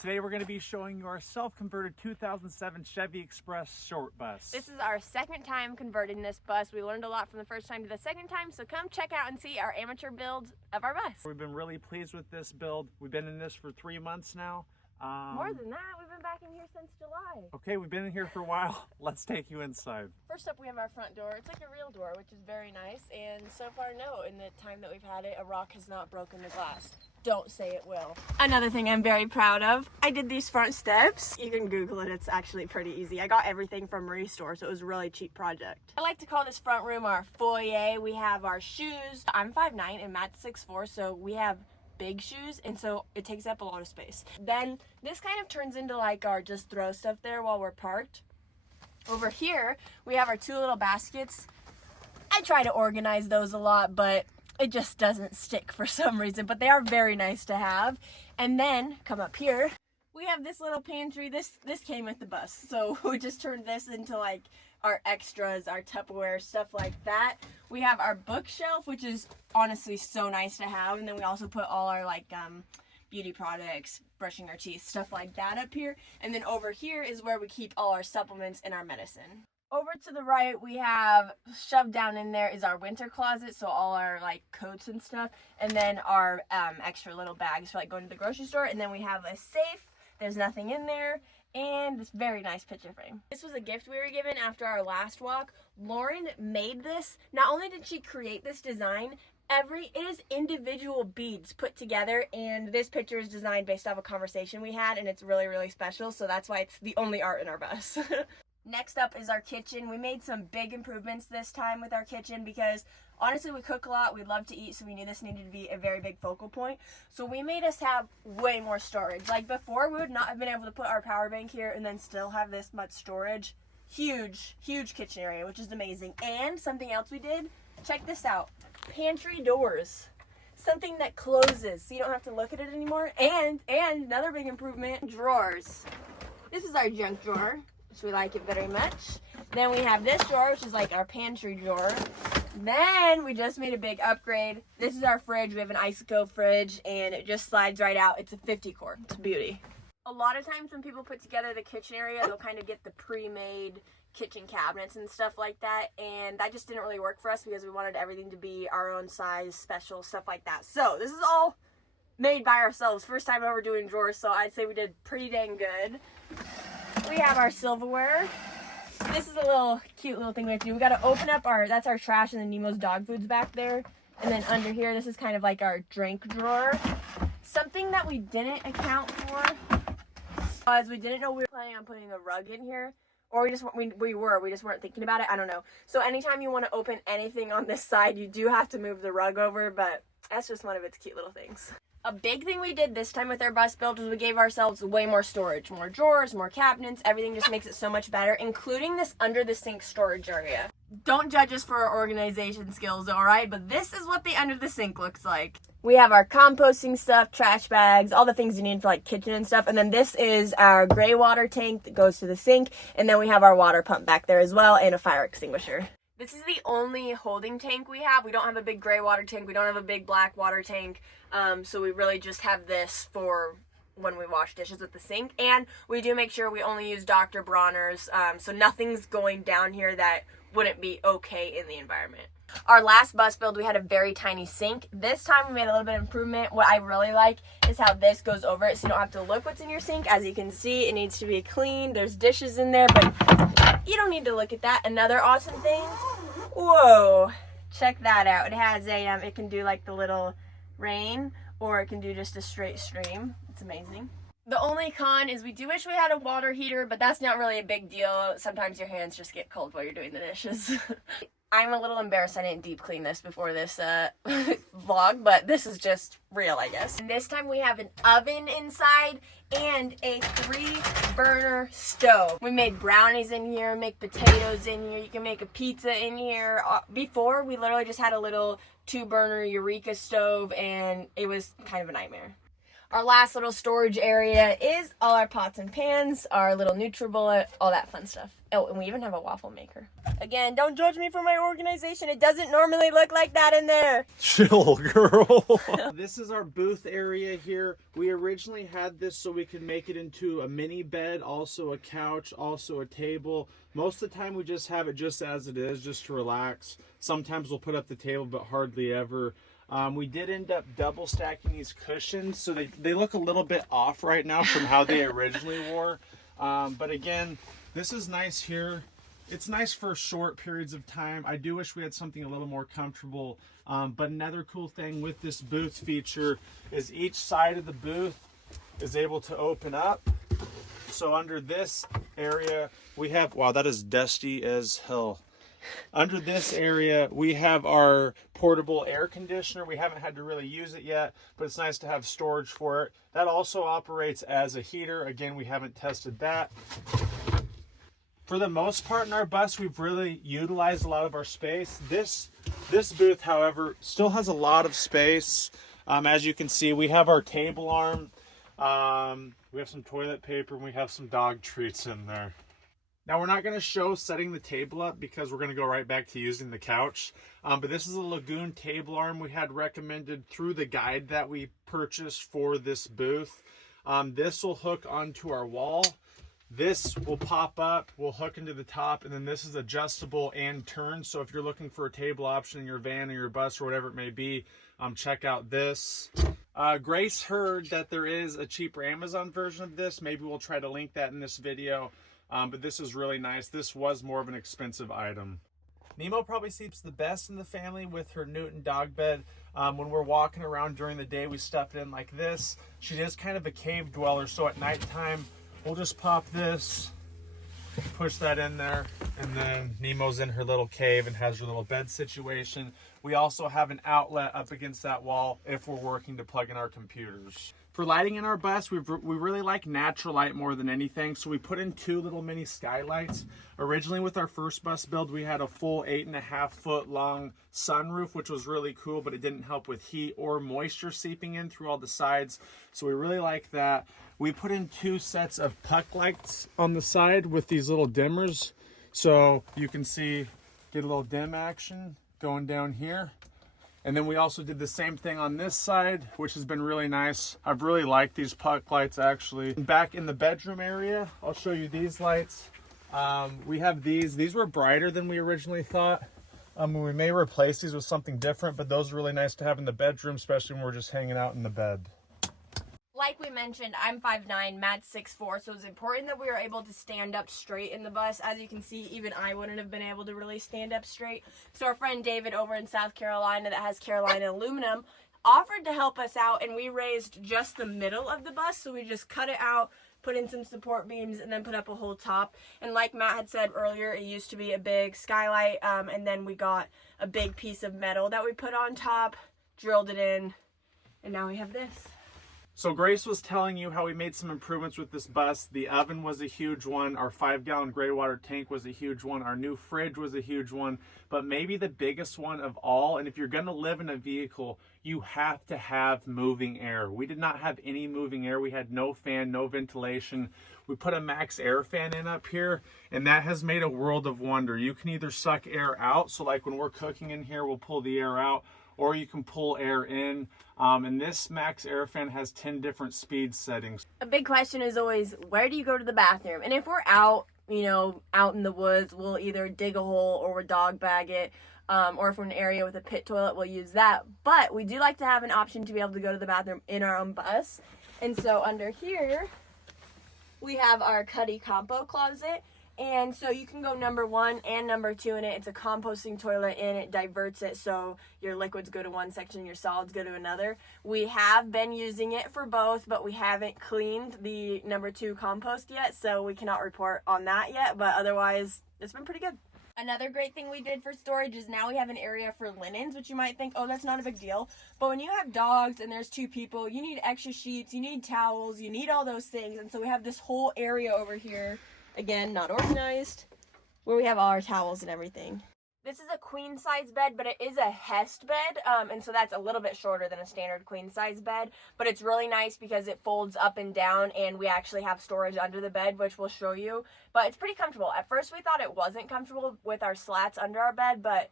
Today we're going to be showing you our self-converted 2007 Chevy Express short bus. This is our second time converting this bus. We learned a lot from the first time to the second time, so come check out and see our amateur builds of our bus. We've been really pleased with this build. We've been in this for 3 months now. More than that, we've been back in here since July. Okay, we've been in here for a while. Let's take you inside. First up, we have our front door. It's like a real door, which is very nice, and so far, no, in the time that we've had it, a rock has not broken the glass. Don't say it will. Another thing I'm very proud of, I did these front steps. You can Google it, it's actually pretty easy. I got everything from Restore, so it was a really cheap project. I like to call this front room our foyer. We have our shoes. I'm 5'9" and Matt's 6'4", so we have big shoes, and so it takes up a lot of space. Then this kind of turns into like our just throw stuff there while we're parked. Over here, we have our two little baskets. I try to organize those a lot, but it just doesn't stick for some reason, but they are very nice to have. And then come up here, we have this little pantry. This came with the bus, so we just turned this into like our extras, our Tupperware, stuff like that. We have our bookshelf, which is honestly so nice to have, and then we also put all our like beauty products, brushing our teeth, stuff like that up here. And then over here is where we keep all our supplements and our medicine. Over to the right, we have shoved down in there is our winter closet, so all our like coats and stuff, and then our extra little bags for like going to the grocery store. And then we have a safe. There's nothing in there. And this very nice picture frame. This was a gift we were given after our last walk. Lauren made this. Not only did she create this design, it is individual beads put together, and this picture is designed based off a conversation we had, and it's really, really special, so that's why it's the only art in our bus. Next up is our kitchen. We made some big improvements this time with our kitchen because honestly we cook a lot, we love to eat, so we knew this needed to be a very big focal point. So we made us have way more storage. Like before, we would not have been able to put our power bank here and then still have this much storage. Huge, huge kitchen area, which is amazing. And something else we did, check this out, pantry doors. Something that closes so you don't have to look at it anymore. And another big improvement, drawers. This is our junk drawer, which we like it very much. Then we have this drawer, which is like our pantry drawer. Then we just made a big upgrade. This is our fridge. We have an Icico fridge, and it just slides right out. It's a 50 quart. It's a beauty. A lot of times when people put together the kitchen area, they'll kind of get the pre-made kitchen cabinets and stuff like that, and that just didn't really work for us because we wanted everything to be our own size, special, stuff like that. So this is all made by ourselves. First time ever doing drawers, so I'd say we did pretty dang good. We have our silverware. This is a little cute little thing we have to do. We got to open up that's our trash, and then Nemo's dog food's back there. And then under here, this is kind of like our drink drawer. Something that we didn't account for was we didn't know we were planning on putting a rug in here. Or we just weren't thinking about it. I don't know. So anytime you want to open anything on this side, you do have to move the rug over, but that's just one of its cute little things. A big thing we did this time with our bus build was we gave ourselves way more storage, more drawers, more cabinets. Everything just makes it so much better, including this under the sink storage area. Don't judge us for our organization skills, all right? But this is what the under the sink looks like. We have our composting stuff, trash bags, all the things you need for like kitchen and stuff. And then this is our gray water tank that goes to the sink. And then we have our water pump back there as well, and a fire extinguisher. This is the only holding tank we have. We don't have a big gray water tank. We don't have a big black water tank. So we really just have this for when we wash dishes with the sink. And we do make sure we only use Dr. Bronner's. So nothing's going down here that wouldn't be okay in the environment. Our last bus build, we had a very tiny sink. This time we made a little bit of improvement. What I really like is how this goes over it, so you don't have to look what's in your sink. As you can see, it needs to be clean. There's dishes in there, but you don't need to look at that. Another awesome thing, whoa, check that out. It has it can do like the little rain, or it can do just a straight stream. It's amazing. The only con is we do wish we had a water heater, but that's not really a big deal. Sometimes your hands just get cold while you're doing the dishes. I'm a little embarrassed I didn't deep clean this before this vlog, but this is just real, I guess. And this time we have an oven inside and a 3-burner stove. We made brownies in here, make potatoes in here, you can make a pizza in here. Before, we literally just had a little 2-burner Eureka stove, and it was kind of a nightmare. Our last little storage area is all our pots and pans, our little NutriBullet, all that fun stuff. Oh, and we even have a waffle maker. Again, don't judge me for my organization. It doesn't normally look like that in there. Chill, girl. This is our booth area here. We originally had this so we could make it into a mini bed, also a couch, also a table. Most of the time we just have it just as it is, just to relax. Sometimes we'll put up the table, but hardly ever. We did end up double stacking these cushions, so they look a little bit off right now from how they originally were. But again, this is nice here. It's nice for short periods of time. I do wish we had something a little more comfortable. But another cool thing with this booth feature is each side of the booth is able to open up. So under this area, we have, wow, that is dusty as hell. Under this area, we have our portable air conditioner. We haven't had to really use it yet, but it's nice to have storage for it. That also operates as a heater. Again, we haven't tested that. For the most part in our bus, we've really utilized a lot of our space. This booth, however, still has a lot of space. As you can see, we have our table arm. We have some toilet paper, and we have some dog treats in there. Now, we're not going to show setting the table up because we're going to go right back to using the couch. But this is a Lagun Table Arm we had recommended through the guide that we purchased for this booth. This will hook onto our wall. This will pop up, will hook into the top, and then this is adjustable and turn. So if you're looking for a table option in your van or your bus or whatever it may be, check out this. Grace heard that there is a cheaper Amazon version of this. Maybe we'll try to link that in this video. But this is really nice. This was more of an expensive item. Nemo probably sleeps the best in the family with her Newton dog bed. When we're walking around during the day, we stuff it in like this. She is kind of a cave dweller, so at nighttime, we'll just pop this, push that in there, and then Nemo's in her little cave and has her little bed situation. We also have an outlet up against that wall if we're working to plug in our computers. For lighting in our bus, we really like natural light more than anything, so we put in two little mini skylights. Originally with our first bus build, we had a full 8.5 foot long sunroof, which was really cool, but it didn't help with heat or moisture seeping in through all the sides, so we really like that. We put in two sets of puck lights on the side with these little dimmers, so you can see, get a little dim action going down here. And then we also did the same thing on this side, which has been really nice. I've really liked these puck lights actually. Back in the bedroom area, I'll show you these lights. We have these. These were brighter than we originally thought. We may replace these with something different, but those are really nice to have in the bedroom, especially when we're just hanging out in the bed. Like we mentioned, I'm 5'9", Matt's 6'4", so it's important that we are able to stand up straight in the bus. As you can see, even I wouldn't have been able to really stand up straight. So our friend David over in South Carolina that has Carolina Aluminum offered to help us out, and we raised just the middle of the bus. So we just cut it out, put in some support beams, and then put up a whole top. And like Matt had said earlier, it used to be a big skylight, and then we got a big piece of metal that we put on top, drilled it in, and now we have this. So Grace was telling you how we made some improvements with this bus. The oven was a huge one. Our 5-gallon gray water tank was a huge one. Our new fridge was a huge one. But maybe the biggest one of all, and if you're going to live in a vehicle, you have to have moving air. We did not have any moving air. We had no fan, no ventilation. We put a max Airfan in up here, and that has made a world of wonder. You can either suck air out, so like when we're cooking in here, we'll pull the air out, or you can pull air in. And this max Airfan has 10 different speed settings. A big question is always, where do you go to the bathroom? And if we're out, out in the woods, we'll either dig a hole or we'll dog bag it. Or if we're in an area with a pit toilet, we'll use that. But we do like to have an option to be able to go to the bathroom in our own bus. And so under here, we have our Cuddy compo closet. And so you can go number 1 and number 2 in it. It's a composting toilet and it diverts it so your liquids go to one section, your solids go to another. We have been using it for both, but we haven't cleaned the number 2 compost yet, so we cannot report on that yet, but otherwise it's been pretty good. Another great thing we did for storage is now we have an area for linens, which you might think, oh, that's not a big deal. But when you have dogs and there's 2 people, you need extra sheets, you need towels, you need all those things. And so we have this whole area over here, again, not organized, where we have all our towels and everything. This is a queen size bed, but it is a Hest bed, and so that's a little bit shorter than a standard queen size bed, but it's really nice because it folds up and down, and we actually have storage under the bed, which we'll show you, but it's pretty comfortable. At first we thought it wasn't comfortable with our slats under our bed, but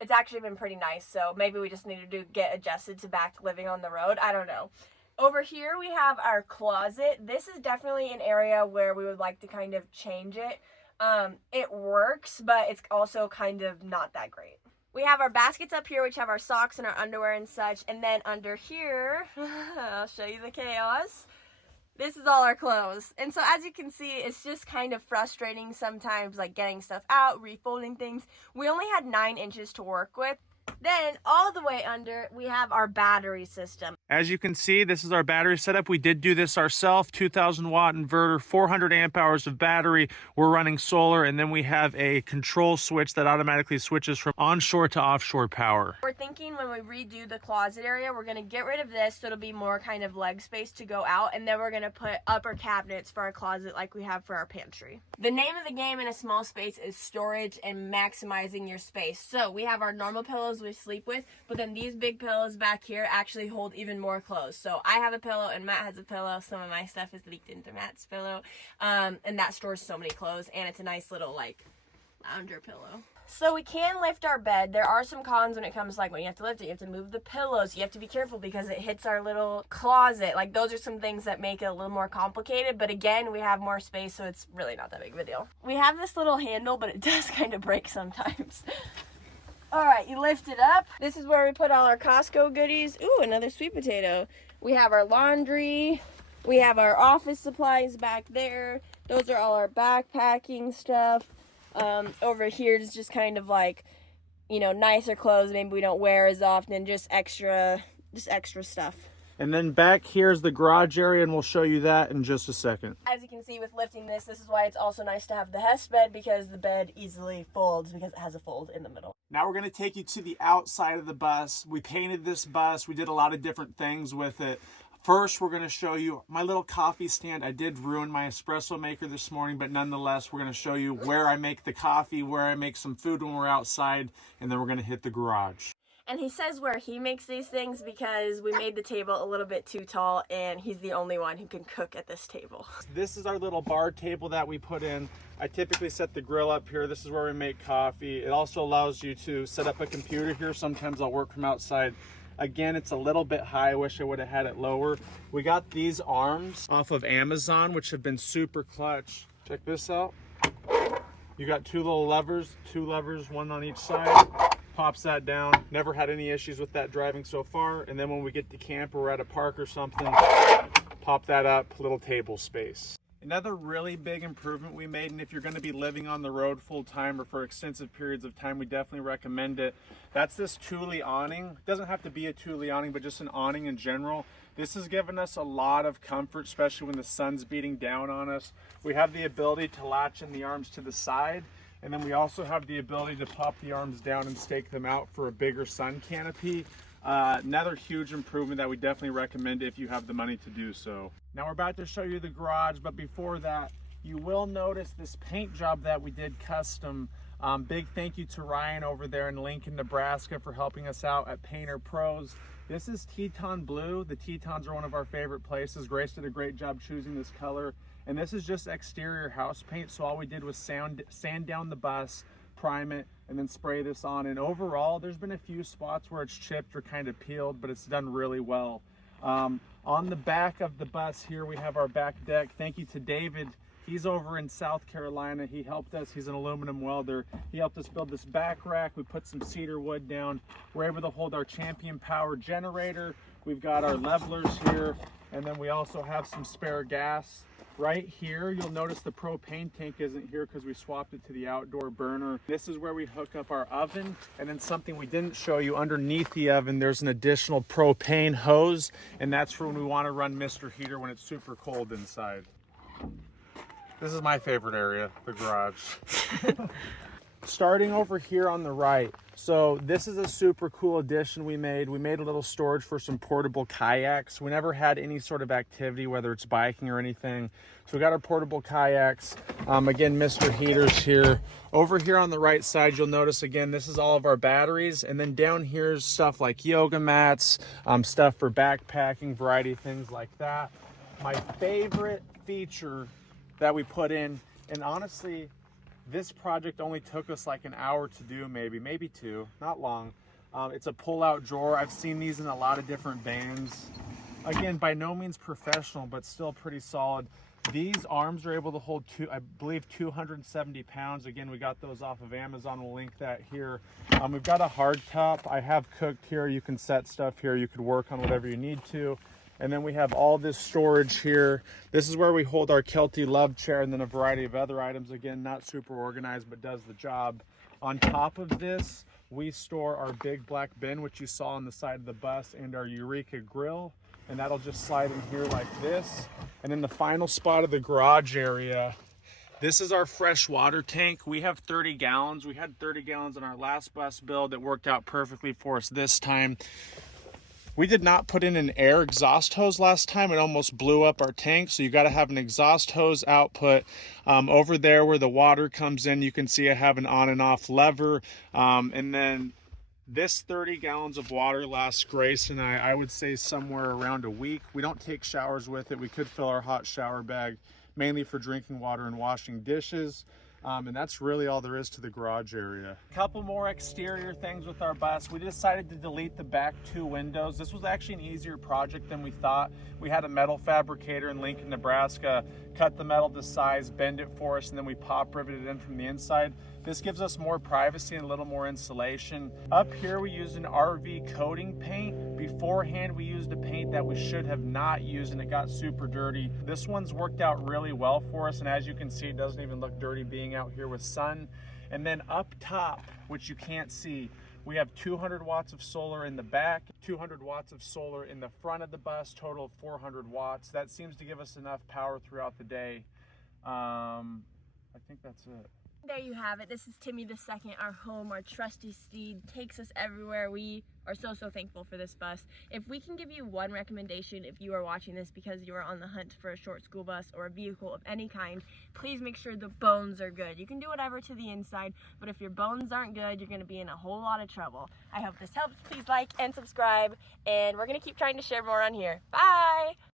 it's actually been pretty nice, so maybe we just need to get adjusted to back living on the road. I don't know. Over here we have our closet. This is definitely an area where we would like to kind of change it. It works, but it's also kind of not that great. We have our baskets up here, which have our socks and our underwear and such, and then under here, I'll show you the chaos. This is all our clothes. And so as you can see, it's just kind of frustrating sometimes, like getting stuff out, refolding things. We only had 9 inches to work with. Then all the way under, we have our battery system. As you can see, this is our battery setup. We did do this ourselves, 2,000 watt inverter, 400 amp hours of battery. We're running solar, and then we have a control switch that automatically switches from onshore to offshore power. We're thinking when we redo the closet area, we're gonna get rid of this so it'll be more kind of leg space to go out, and then we're gonna put upper cabinets for our closet like we have for our pantry. The name of the game in a small space is storage and maximizing your space. So we have our normal pillows we sleep with, but then these big pillows back here actually hold even more clothes. So I have a pillow and Matt has a pillow. Some of my stuff is leaked into Matt's pillow, and that stores so many clothes, and it's a nice little like lounger pillow. So we can lift our bed. There are some cons when it comes like when you have to lift it, you have to move the pillows, you have to be careful because it hits our little closet. Like those are some things that make it a little more complicated, but again, we have more space, so it's really not that big of a deal. We have this little handle, but it does kind of break sometimes. All right, you lift it up. This is where we put all our Costco goodies. Ooh, another sweet potato. We have our laundry. We have our office supplies back there. Those are all our backpacking stuff. Over here is just kind of like, you know, nicer clothes maybe we don't wear as often, just extra stuff. And then back here is the garage area, and we'll show you that in just a second. As you can see with lifting this is why it's also nice to have the Hest bed, because the bed easily folds because it has a fold in the middle. Now we're going to take you to the outside of the bus. We painted this bus. We did a lot of different things with it. First, we're going to show you my little coffee stand. I did ruin my espresso maker this morning, but nonetheless, we're going to show you where I make the coffee, where I make some food when we're outside, and then we're going to hit the garage. And he says where he makes these things because we made the table a little bit too tall, and he's the only one who can cook at this table. This is our little bar table that we put in. I typically set the grill up here. This is where we make coffee. It also allows you to set up a computer here. Sometimes I'll work from outside. Again, it's a little bit high. I wish I would have had it lower. We got these arms off of Amazon, which have been super clutch. Check this out. You got two levers, one on each side. Pops that down. Never had any issues with that driving so far. And then when we get to camp or we're at a park or something, pop that up, little table space. Another really big improvement we made, and if you're going to be living on the road full time or for extensive periods of time, we definitely recommend it. That's this Thule Awning. It doesn't have to be a Thule Awning, but just an awning in general. This has given us a lot of comfort, especially when the sun's beating down on us. We have the ability to latch in the arms to the side, and then we also have the ability to pop the arms down and stake them out for a bigger sun canopy. Another huge improvement that we definitely recommend if you have the money to do so. Now we're about to show you the garage, but before that, you will notice this paint job that we did custom. Big thank you to Ryan over there in Lincoln, Nebraska for helping us out at Painter Pros. This is Teton Blue. The Tetons are one of our favorite places. Grace did a great job choosing this color. And this is just exterior house paint, so all we did was sand down the bus, prime it, and then spray this on. And overall, there's been a few spots where it's chipped or kind of peeled, but it's done really well. On the back of the bus here, we have our back deck. Thank you to David. He's over in South Carolina. He helped us. He's an aluminum welder. He helped us build this back rack. We put some cedar wood down. We're able to hold our Champion Power generator. We've got our levelers here, and then we also have some spare gas. Right here, you'll notice the propane tank isn't here because we swapped it to the outdoor burner. This is where we hook up our oven, and then something we didn't show you, underneath the oven, there's an additional propane hose, and that's for when we want to run Mr. Heater when it's super cold inside. This is my favorite area, the garage. starting over here on the right. So this is a super cool addition we made. We made a little storage for some portable kayaks. We never had any sort of activity, whether it's biking or anything. So we got our portable kayaks. Again, Mr. Heater's here. Over here on the right side, you'll notice again, this is all of our batteries. And then down here's stuff like yoga mats, stuff for backpacking, variety of things like that. My favorite feature that we put in, and honestly, this project only took us like an hour to do, maybe two, not long. It's a pull-out drawer. I've seen these in a lot of different bands. Again, by no means professional, but still pretty solid. These arms are able to hold, I believe, 270 pounds. Again, we got those off of Amazon. We'll link that here. We've got a hard top. I have cooked here. You can set stuff here. You could work on whatever you need to. And then we have all this storage here. This is where we hold our Kelty Love chair and then a variety of other items. Again, not super organized, but does the job. On top of this, we store our big black bin, which you saw on the side of the bus, and our Eureka Gril. And that'll just slide in here like this. And then the final spot of the garage area, this is our fresh water tank. We have 30 gallons. We had 30 gallons in our last bus build. It worked out perfectly for us this time. We did not put in an air exhaust hose last time. It almost blew up our tank. So you got to have an exhaust hose output. Over there where the water comes in, you can see I have an on and off lever. And then this 30 gallons of water lasts Grace and I would say somewhere around a week. We don't take showers with it. We could fill our hot shower bag mainly for drinking water and washing dishes. And that's really all there is to the garage area. A couple more exterior things with our bus. We decided to delete the back two windows. This was actually an easier project than we thought. We had a metal fabricator in Lincoln, Nebraska, cut the metal to size, bend it for us, and then we pop riveted it in from the inside. This gives us more privacy and a little more insulation. Up here we used an RV coating paint. Beforehand we used a paint that we should have not used and it got super dirty. This one's worked out really well for us, and as you can see, it doesn't even look dirty being out here with sun. And then up top, which you can't see, we have 200 watts of solar in the back, 200 watts of solar in the front of the bus, total of 400 watts. That seems to give us enough power throughout the day. I think that's it. There you have it. This is Timmy the Second, our home, our trusty steed, takes us everywhere. We are so thankful for this bus. If we can give you one recommendation, if you are watching this because you are on the hunt for a short school bus or a vehicle of any kind, please make sure the bones are good. You can do whatever to the inside, but if your bones aren't good, you're going to be in a whole lot of trouble. I hope this helps. Please like and subscribe, and we're going to keep trying to share more on here. Bye!